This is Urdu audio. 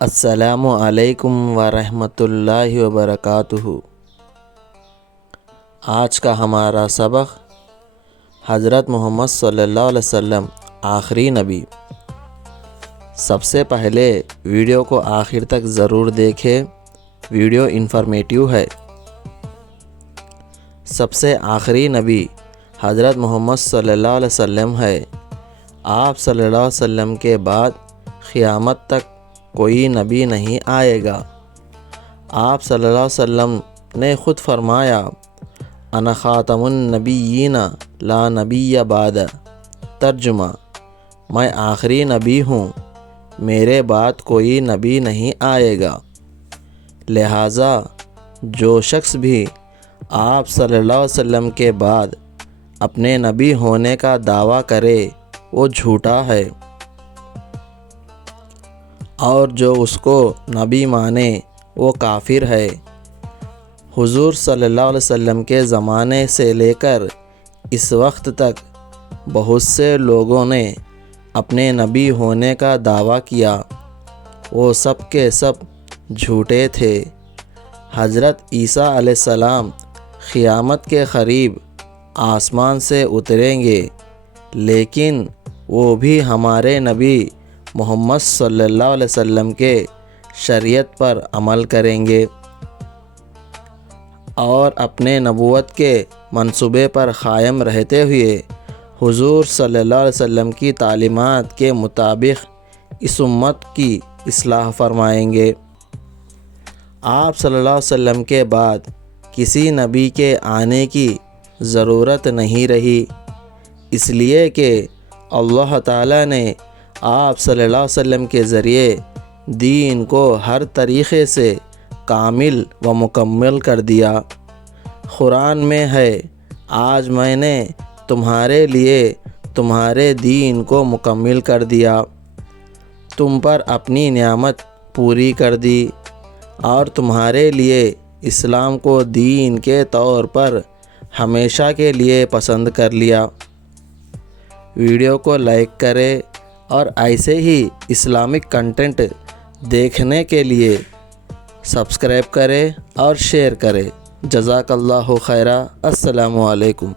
السلام علیکم ورحمۃ اللہ وبرکاتہ۔ آج کا ہمارا سبق حضرت محمد صلی اللہ علیہ وسلم آخری نبی۔ سب سے پہلے ویڈیو کو آخر تک ضرور دیکھیں، ویڈیو انفارمیٹیو ہے۔ سب سے آخری نبی حضرت محمد صلی اللہ علیہ وسلم ہے۔ آپ صلی اللہ علیہ وسلم کے بعد قیامت تک کوئی نبی نہیں آئے گا۔ آپ صلی اللہ علیہ وسلم نے خود فرمایا، انا خاتم النبیین لا نبی بعد۔ ترجمہ، میں آخری نبی ہوں، میرے بعد کوئی نبی نہیں آئے گا۔ لہٰذا جو شخص بھی آپ صلی اللہ علیہ وسلم کے بعد اپنے نبی ہونے کا دعویٰ کرے وہ جھوٹا ہے، اور جو اس کو نبی مانے وہ کافر ہے۔ حضور صلی اللہ علیہ وسلم کے زمانے سے لے کر اس وقت تک بہت سے لوگوں نے اپنے نبی ہونے کا دعویٰ کیا، وہ سب کے سب جھوٹے تھے۔ حضرت عیسیٰ علیہ السلام قیامت کے قریب آسمان سے اتریں گے، لیکن وہ بھی ہمارے نبی محمد صلی اللہ علیہ وسلم کے شریعت پر عمل کریں گے اور اپنے نبوت کے منصوبے پر قائم رہتے ہوئے حضور صلی اللہ علیہ وسلم کی تعلیمات کے مطابق اس امت کی اصلاح فرمائیں گے۔ آپ صلی اللہ علیہ وسلم کے بعد کسی نبی کے آنے کی ضرورت نہیں رہی، اس لیے کہ اللہ تعالیٰ نے آپ صلی اللہ علیہ وسلم کے ذریعے دین کو ہر طریقے سے کامل و مکمل کر دیا۔ قرآن میں ہے، آج میں نے تمہارے لیے تمہارے دین کو مکمل کر دیا، تم پر اپنی نعمت پوری کر دی اور تمہارے لیے اسلام کو دین کے طور پر ہمیشہ کے لیے پسند کر لیا۔ ویڈیو کو لائک کریں اور ایسے ہی اسلامک کنٹینٹ دیکھنے کے لیے سبسکرائب کریں اور شیئر کریں۔ جزاک اللہ خیرا۔ السلام علیکم۔